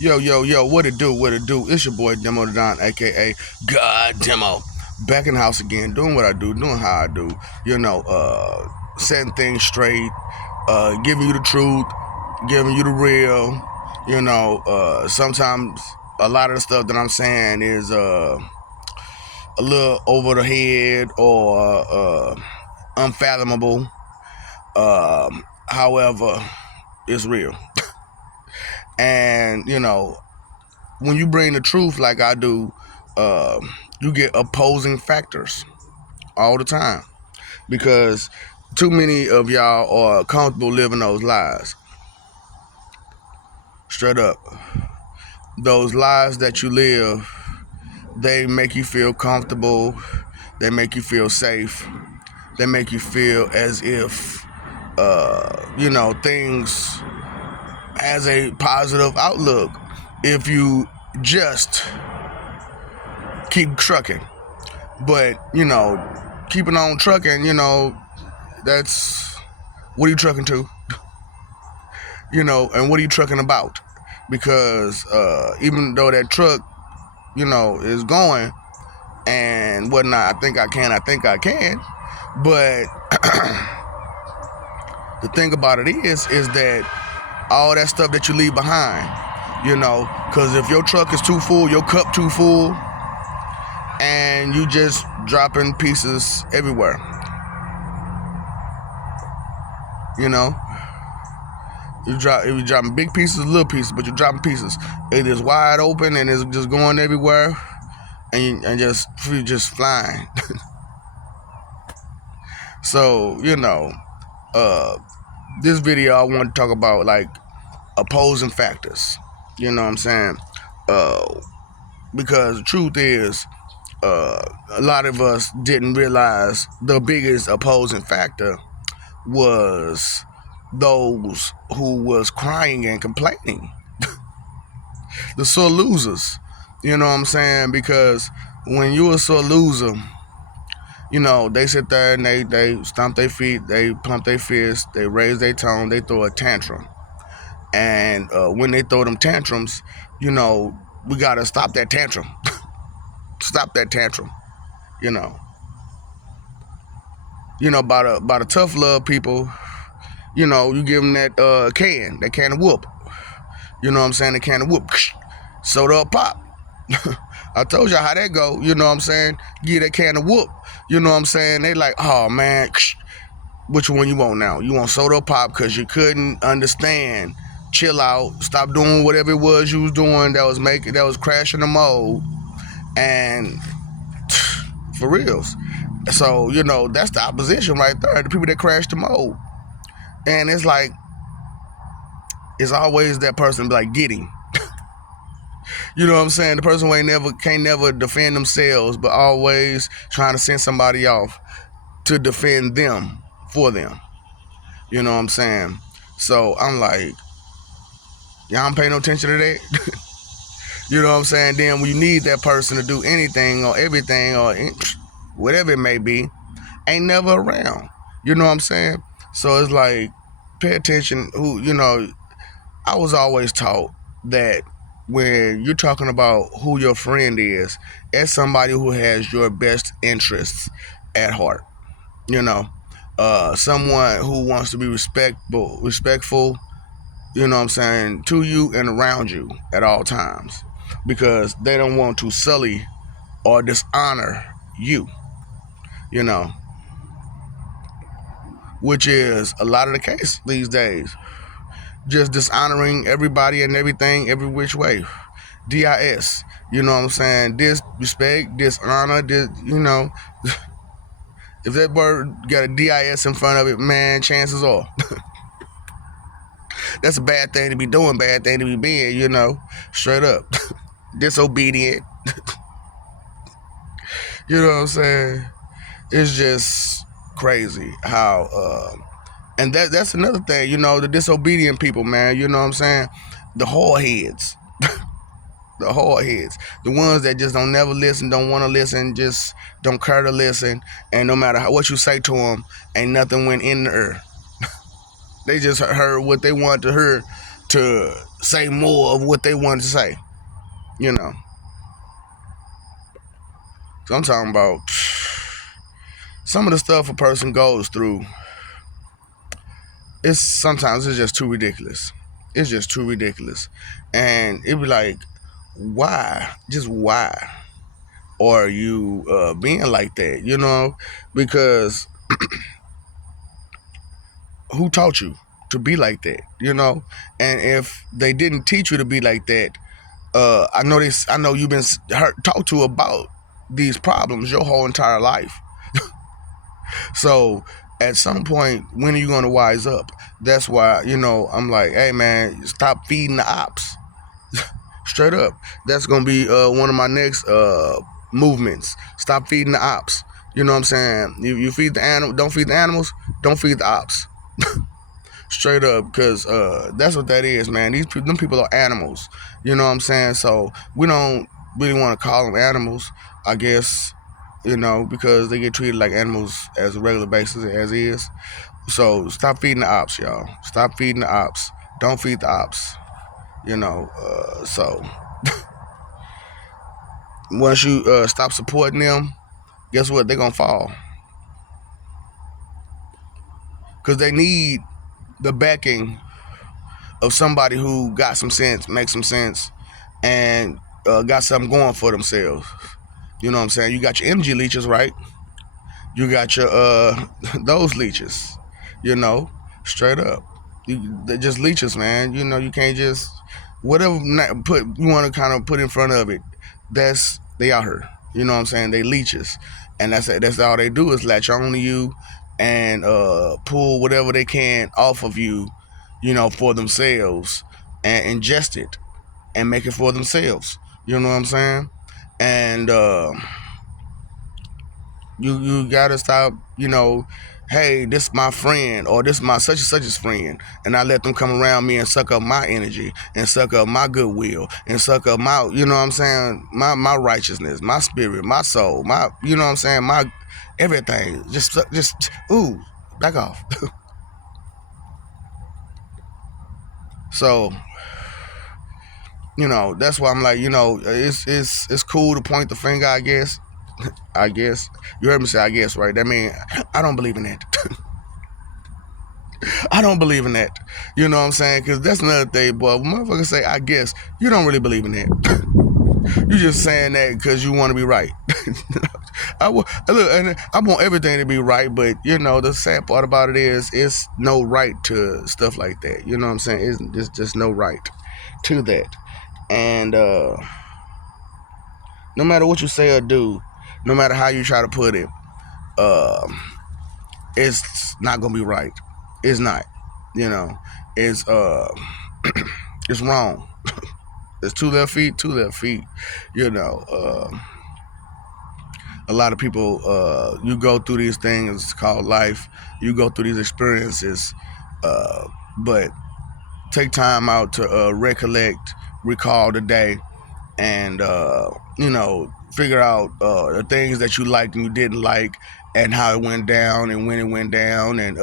Yo, what it do, what it do? It's your boy Demo the Don, aka God Demo. Back in the house again, doing what I do, doing how I do, setting things straight, giving you the truth, giving you the real, sometimes a lot of the stuff that I'm saying is a little over the head or unfathomable. However, it's real. And, when you bring the truth like I do, uh, you get opposing factors all the time because too many of y'all are comfortable living those lies. Straight up. Those lies that you live, they make you feel comfortable, they make you feel safe, they make you feel as if, things has a positive outlook if you just keep trucking. But, keeping on trucking, that's what are you trucking to? And what are you trucking about? Because even though that truck, is going and whatnot, I think I can. But the thing about it is that all that stuff that you leave behind, because if your truck is too full, your cup too full, and you just dropping pieces everywhere, you're dropping big pieces, little pieces, but you're dropping pieces. It is wide open and it's just going everywhere, and just flying. So this video I want to talk about like opposing factors. You know what I'm saying? Because the truth is, a lot of us didn't realize the biggest opposing factor was those who was crying and complaining. The sore losers. You know what I'm saying? Because when you're a sore loser, they sit there and they stomp their feet, they pump their fists, they raise their tone, they throw a tantrum. And when they throw them tantrums, we gotta stop that tantrum. Stop that tantrum. You know. By the tough love people, you give them that can of whoop. You know what I'm saying? The can of whoop. Soda up pop. I told y'all how that go. You know what I'm saying? Give that can of whoop. You know what I'm saying? They like, oh man, which one you want now? You want soda or pop because you couldn't understand. Chill out. Stop doing whatever it was you was doing that was crashing the mode. And for reals. So, that's the opposition right there. The people that crash the mode. And it's like, it's always that person like getting. You know what I'm saying? The person who can't never defend themselves, but always trying to send somebody off to defend them for them. You know what I'm saying? So I'm like, y'all don't pay no attention to that. You know what I'm saying? Then when you need that person to do anything or everything or whatever it may be, ain't never around. You know what I'm saying? So it's like, pay attention. I was always taught that when you're talking about who your friend is, it's somebody who has your best interests at heart. Someone who wants to be respectful, you know what I'm saying, to you and around you at all times, because they don't want to sully or dishonor you, which is a lot of the case these days. Just dishonoring everybody and everything every which way. DIS. You know what I'm saying? Disrespect, dishonor, if that word got a DIS in front of it, man, chances are that's a bad thing to be doing, bad thing to be being, straight up. Disobedient. You know what I'm saying? It's just crazy how and that's another thing, the disobedient people, man, you know what I'm saying? The hard heads. The hard heads. The ones that just don't never listen, don't want to listen, just don't care to listen, and no matter what you say to them, ain't nothing went in the ear. They just heard what they wanted to hear to say more of what they wanted to say. You know. So I'm talking about some of the stuff a person goes through. Sometimes it's just too ridiculous. It's just too ridiculous, and it be like, why? Just why? Are you being like that? You know, because who taught you to be like that? You know, and if they didn't teach you to be like that, I know this. I know you've been talked to about these problems your whole entire life. So at some point, when are you going to wise up? That's why, I'm like, hey man, stop feeding the ops. Straight up. That's going to be one of my next movements. Stop feeding the ops. You know what I'm saying? You feed the animal, don't feed the animals, don't feed the ops. Straight up, because that's what that is, man. Them people are animals. You know what I'm saying? So we don't really want to call them animals, I guess, because they get treated like animals as a regular basis as is. So stop feeding the ops, y'all. Stop feeding the ops. Don't feed the ops. So once you stop supporting them, guess what? They're going to fall. Because they need the backing of somebody who got some sense, makes some sense, and got something going for themselves. You know what I'm saying? You got your energy leeches, right? You got your those leeches, straight up. They're just leeches, man. You can't just whatever you want to kind of put in front of it. They out here. You know what I'm saying? They leeches, and that's all they do is latch on to you and pull whatever they can off of you, for themselves and ingest it and make it for themselves. You know what I'm saying? And you gotta stop, hey, this my friend or this my such and such's friend, and I let them come around me and suck up my energy and suck up my goodwill and suck up my, you know what I'm saying, my righteousness, my spirit, my soul, my, you know what I'm saying, my everything. Just ooh, back off. So, that's why I'm like, it's cool to point the finger, I guess. I guess. You heard me say I guess, right? That means I don't believe in that. I don't believe in that. You know what I'm saying? Because that's another thing, boy. When motherfuckers say I guess, you don't really believe in that. You just saying that because you want to be right. I want everything to be right, but the sad part about it is it's no right to stuff like that. You know what I'm saying? It's just no right to that. And no matter what you say or do, no matter how you try to put it, it's not gonna be right. It's not. It's it's wrong. It's to their feet. A lot of people, you go through these things called life. You go through these experiences, but take time out to recollect, recall the day, and figure out the things that you liked and you didn't like, and how it went down and when it went down, and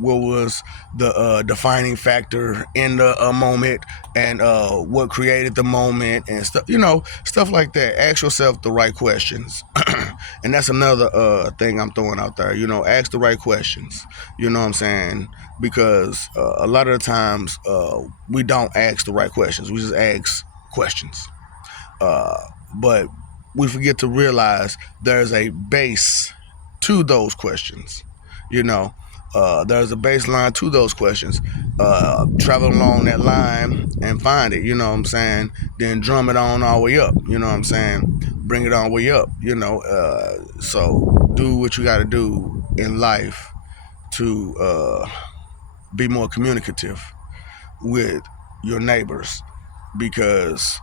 what was the defining factor in the moment, and what created the moment, and stuff like that. Ask yourself the right questions. And that's another thing I'm throwing out there. Ask the right questions. You know what I'm saying? Because a lot of the times we don't ask the right questions. We just ask questions. But we forget to realize there's a base to those questions. There's a baseline to those questions. Travel along that line and find it, you know what I'm saying? Then drum it on all the way up, you know what I'm saying? Bring it all the way up, So do what you got to do in life to be more communicative with your neighbors, because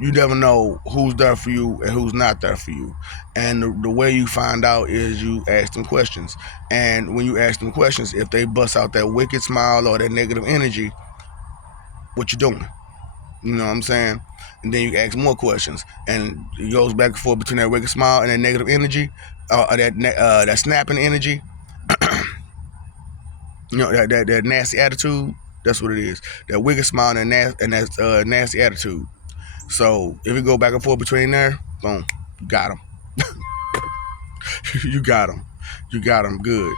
you never know who's there for you and who's not there for you. And the way you find out is you ask them questions. And when you ask them questions, if they bust out that wicked smile or that negative energy, what you doing? You know what I'm saying? And then you ask more questions, and it goes back and forth between that wicked smile and that negative energy, that snapping energy, that nasty attitude. That's what it is. That wicked smile and that nasty attitude. So if you go back and forth between there, boom, you got him. You got him. You got him good,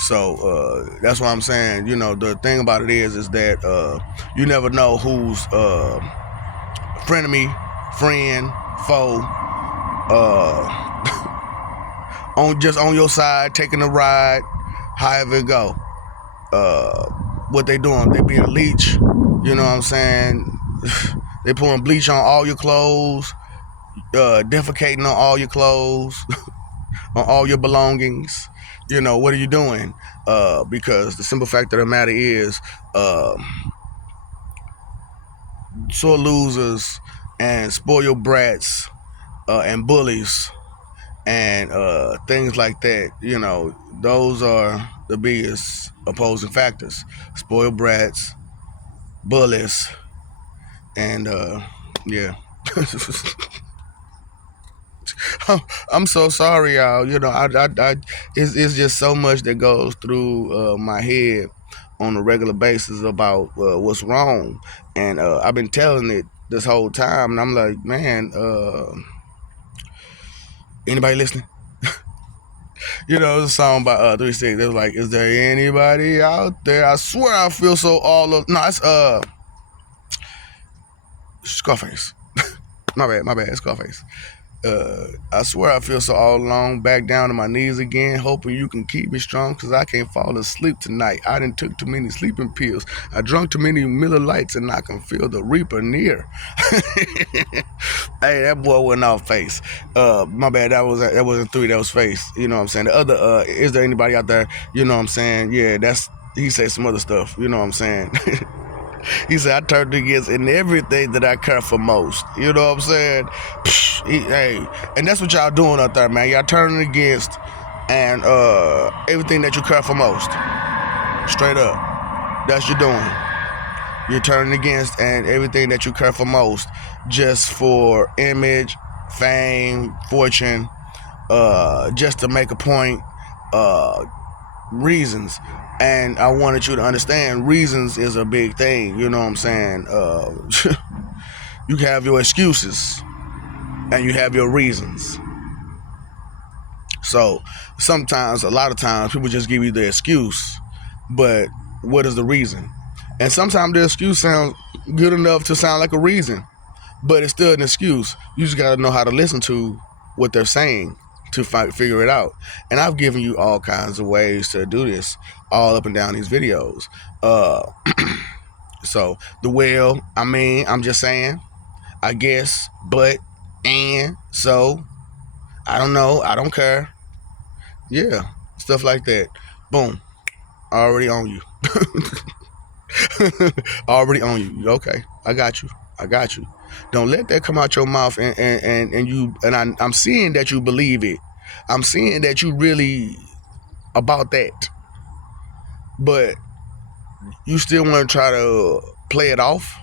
So that's what I'm saying. The thing about it is that you never know who's frenemy, friend, foe, on your side, taking a ride, however it go. What they doing? They being a leech. You know what I'm saying? They pouring bleach on all your clothes, defecating on all your clothes, on all your belongings. What are you doing? Because the simple fact of the matter is, sore losers and spoiled brats and bullies and things like that, those are the biggest opposing factors. Spoiled brats, bullies, and yeah. I'm so sorry, y'all. It's just so much that goes through my head on a regular basis about what's wrong, and I've been telling it this whole time, and I'm like, man, anybody listening? There's a song by 3 6. They was like, is there anybody out there? I swear I feel so no, it's Scarface. my bad, it's Scarface. I swear I feel so all alone, back down to my knees again, hoping you can keep me strong, cause I can't fall asleep tonight. I done took too many sleeping pills. I drunk too many Miller Lights, and I can feel the Reaper near. Hey, that boy went off face. My bad, that wasn't 3, that was face. You know what I'm saying? The other, is there anybody out there? You know what I'm saying? Yeah, he said some other stuff. You know what I'm saying? He said, I turned against in everything that I care for most. You know what I'm saying? Hey, and that's what y'all doing out there, man. Y'all turning against and everything that you care for most. Straight up. That's what you're doing. You're turning against and everything that you care for most just for image, fame, fortune, just to make a point, reasons. And I wanted you to understand reasons is a big thing. You know what I'm saying? You have your excuses and you have your reasons. So sometimes, a lot of times, people just give you the excuse, but what is the reason? And sometimes the excuse sounds good enough to sound like a reason, but it's still an excuse. You just got to know how to listen to what they're saying to figure it out. And I've given you all kinds of ways to do this all up and down these videos. So I'm just saying, I guess, but, and, so, I don't know, I don't care. Yeah, stuff like that. Boom, already on you. Already on you. Okay, I got you. Don't let that come out your mouth and I'm seeing that you believe it. I'm seeing that you really about that. But you still want to try to play it off?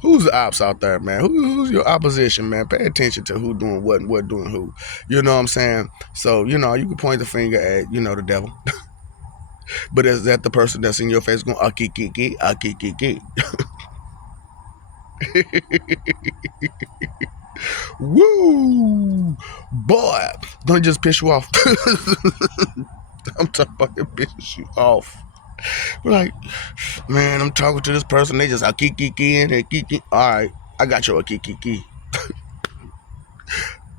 Who's the ops out there, man? Who's your opposition, man? Pay attention to who doing what and what doing who. You know what I'm saying? So, you can point the finger at, the devil. But is that the person that's in your face going, ah-ki-ki-ki, ah-ki-ki-ki? Woo! Boy, don't just piss you off. I'm talking about it pisses you off. Like, man, I'm talking to this person, they just akiki and akiki. Alright, I got your akiki.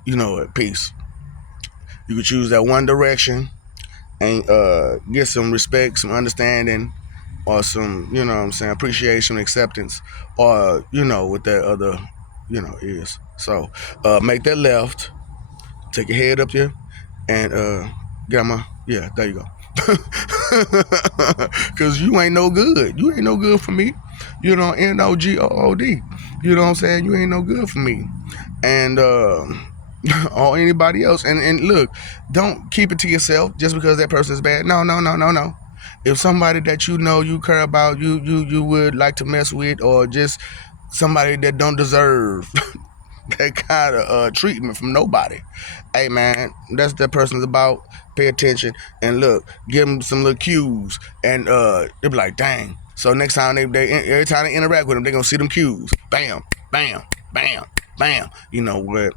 You know what, peace. You can choose that one direction and get some respect, some understanding, or some, what I'm saying, appreciation, acceptance, or, what that other, is. So, make that left, take your head up here, and get on my, yeah, there you go. Because you ain't no good. You ain't no good for me. NOGOOD. You know what I'm saying? You ain't no good for me. And or anybody else. And look, don't keep it to yourself just because that person is bad. No. If somebody that you care about, you would like to mess with, or just somebody that don't deserve that kind of treatment from nobody, hey man, that's that person's about. pay attention, and look, give them some little cues, and they'll be like, dang. So next time they every time they interact with them, they're gonna see them cues. Bam, bam, bam, bam. You know what?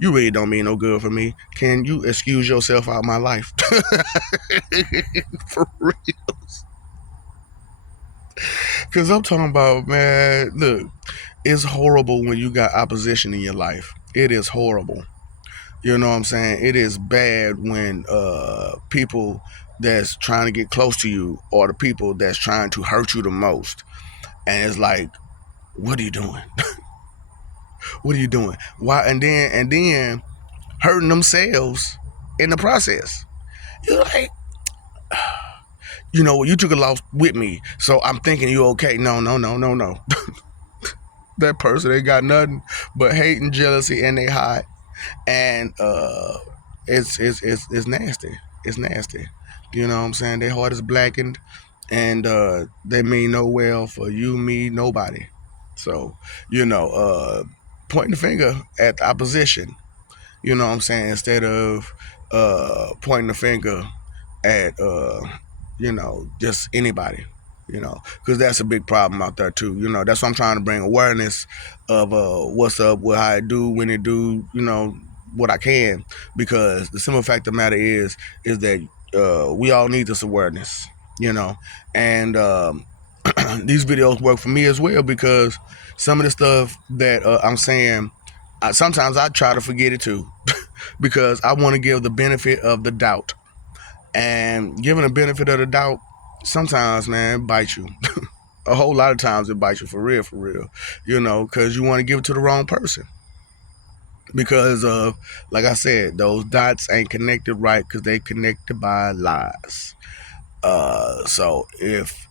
You really don't mean no good for me. Can you excuse yourself out of my life? For real. Because I'm talking about, man, look, it's horrible when you got opposition in your life. It is horrible. You know what I'm saying? It is bad when people that's trying to get close to you or the people that's trying to hurt you the most. And it's like, what are you doing? What are you doing? Why? And then hurting themselves in the process. You're like, you know, you took a loss with me, so I'm thinking you're okay. No, no, no, no, no. That person ain't got nothing but hate and jealousy, and they hide. And it's nasty. It's nasty. You know what I'm saying? Their heart is blackened, and they mean no well for you, me, nobody. So, you know, pointing the finger at the opposition, you know what I'm saying, instead of pointing the finger at you know, just anybody, you know, because that's a big problem out there too. You know, that's why I'm trying to bring awareness of what's up, what I do, when it do, you know, what I can, because the simple fact of the matter is that we all need this awareness, you know, and these videos work for me as well, because some of the stuff that I'm saying, sometimes I try to forget it too, because I want to give the benefit of the doubt. And giving the benefit of the doubt, sometimes, man, it bites you. A whole lot of times it bites you, for real. You know, because you want to give it to the wrong person. Because of, like I said, those dots ain't connected right, because they connected by lies. So if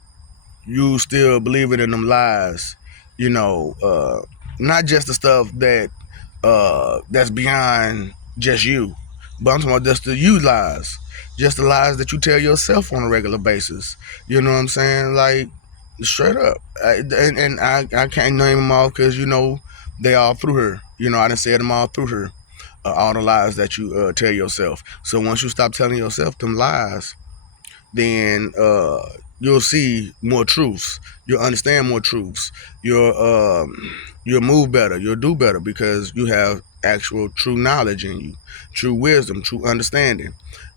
you still believing in them lies, you know, not just the stuff that that's beyond just you, but I'm talking about just the you lies, just the lies that you tell yourself on a regular basis. You know what I'm saying? Like, straight up. I can't name them all, because, you know, they all through her. You know, I done said them all through her. All the lies that you tell yourself. So once you stop telling yourself them lies, then you'll see more truths. You'll understand more truths. You'll move better. You'll do better, because you have actual true knowledge in you, true wisdom, true understanding,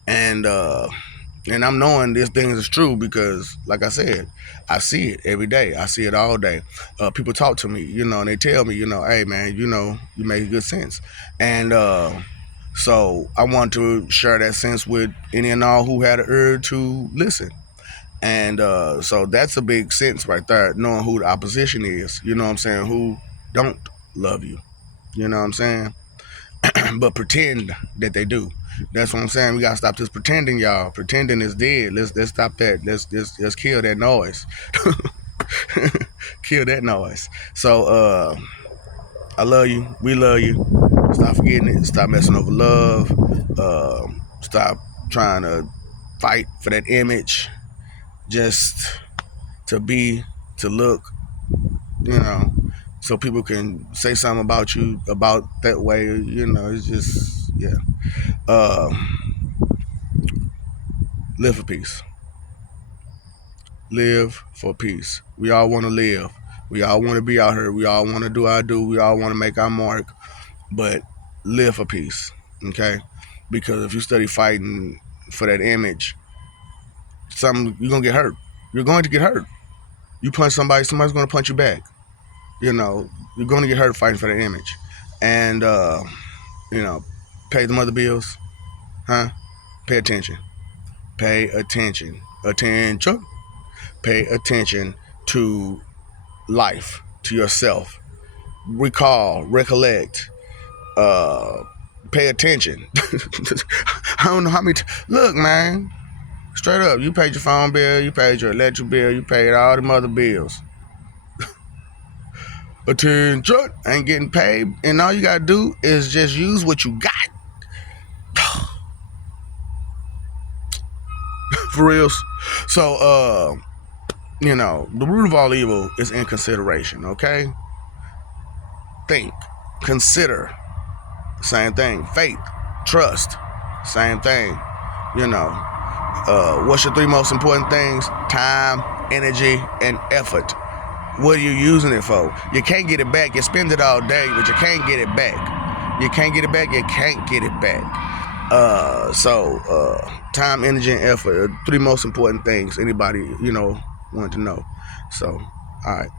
and I'm knowing this thing is true, because, like I said, I see it every day. I see it all day. People talk to me, you know, and they tell me, you know, hey man, you know, you make good sense, and so I want to share that sense with any and all who had an urge to listen. And so that's a big sense right there, knowing who the opposition is, you know what I'm saying, who don't love you, you know what I'm saying, but pretend that they do. That's what I'm saying. We gotta stop this pretending, y'all. Pretending is dead. Let's stop that. Let's kill that noise. Kill that noise. So I love you. We love you. Stop forgetting it. Stop messing over love. Stop trying to fight for that image, just to be, to look, you know, so people can say something about you about that way. You know, it's just, yeah. Live for peace. Live for peace. We all want to live. We all want to be out here. We all want to do our do. We all want to make our mark. But live for peace, okay? Because if you study fighting for that image, you're gonna get hurt. You're going to get hurt. You punch somebody, somebody's gonna punch you back. You know, you're gonna get hurt fighting for that image. And you know, pay the mother bills, huh? Pay attention. Pay attention. Attention. Pay attention to life, to yourself. Recall, recollect, pay attention. I don't know how many. Look, man, straight up, you paid your phone bill, you paid your electric bill, you paid all the other bills. Attention, ain't getting paid, and all you gotta do is just use what you got. For reals. So, you know, the root of all evil is inconsideration, okay? Think, consider, same thing. Faith, trust, same thing. You know, what's your three most important things? Time, energy, and effort. What are you using it for? You can't get it back. You spend it all day, but you can't get it back. You can't get it back. You can't get it back. Time, energy, and effort are three most important things anybody, wanted to know. So, all right.